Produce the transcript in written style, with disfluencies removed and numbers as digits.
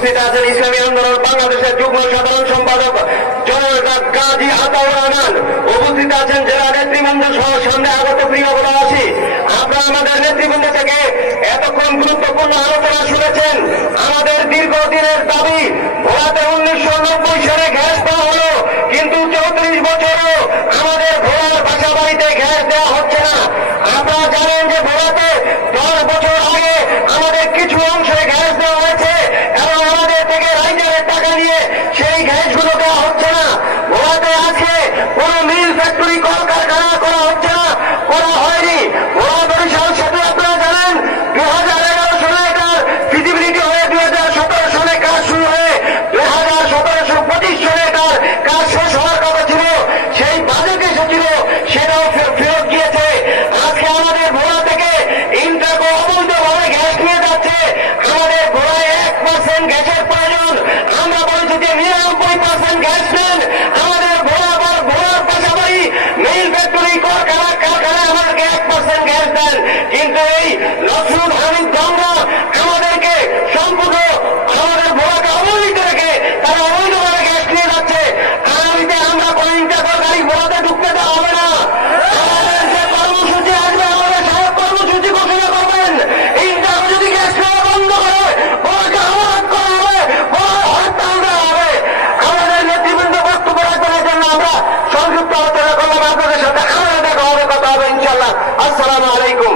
উপস্থিত আছেন ইসলামী আন্দোলন বাংলাদেশের যুগ্ম সাধারণ সম্পাদক জননেতা গাজী আতাউর রহমান, উপস্থিত আছেন জেলা নেতৃবৃন্দ সহ সামনে আগত প্রিয়বাসী। আপনারা আমাদের নেতৃবৃন্দ থেকে এতক্ষণ গুরুত্বপূর্ণ আলোচনা শুনেছেন। আমাদের দীর্ঘদিনের দাবি, ভোলাতে 1990 সালে গ্যাস দেওয়া হলো, কিন্তু 34 বছরও আমাদের ভোলার বাসা বাড়িতে গ্যাস দেওয়া হচ্ছে না। আপনারা জানেন যে ভোলাতে 10 বছর আগে আমাদের কিছু অংশে গ্যাস দেওয়া হয়েছে এবং আমাদের থেকে রাইজারের টাকা নিয়ে সেই গ্যাসগুলো দেওয়া হচ্ছে না। ভোলাতে আজকে কোন মিল ফ্যাক্টরি কলকারখানা করা হচ্ছে না, করা হয়নি। ভোলা বরিশাল সেতু আপনারা জানেন 2011 সালে এটার ফিজিবিলিটি হয়ে 2017 সালে কাজ শুরু হয়ে 2017-25 সালে এটার কাজ শেষ হওয়ার কথা ছিল। সেই বাজেট এসেছিল, সেটাও ফেরত গিয়েছে। আজকে আমাদের ভোলা থেকে ইন্টারকো অবৈধভাবে গ্যাস নিয়ে যাচ্ছে। আমাদের ভোলায় 1% গ্যাসের প্রয়োজন। আমরা বলছি যে 99% গ্যাস নেন। আমাদের ভোলার পাশাপাশি মিল ফ্যাক্টরি কারখানায় আমাদেরকে 1% গ্যাস দেন, কিন্তু এই লসরুল হামিদ দঙ্গা আমাদেরকে সম্পূর্ণ আমাদের ভোলাকে অবহিত রেখে তারা অবৈধভাবে গ্যাস নিয়ে যাচ্ছে। আগামীতে আমরা কোন ইন্টারকো গাড়ি ভোলাতে ঢুকতে দেওয়া হবে না। আমাদের যে কর্মসূচি আসবে, আমাদের সাহেব কর্মসূচি ঘোষণা করবেন। ইন্টারকো যদি গ্যাস নেওয়া বন্ধ করে ভোলাকে অবরোধ করা হবে, ভোলার হরতাল দেওয়া হবে। আমাদের নেতৃবৃন্দ বক্তব্য রাখবার জন্য আমরা সংযুক্ত আলোচনা করলাম। আপনাদের সাথে আবার দেখা হবে, কথা হবে ইনশাল্লাহ। আসসালামু আলাইকুম।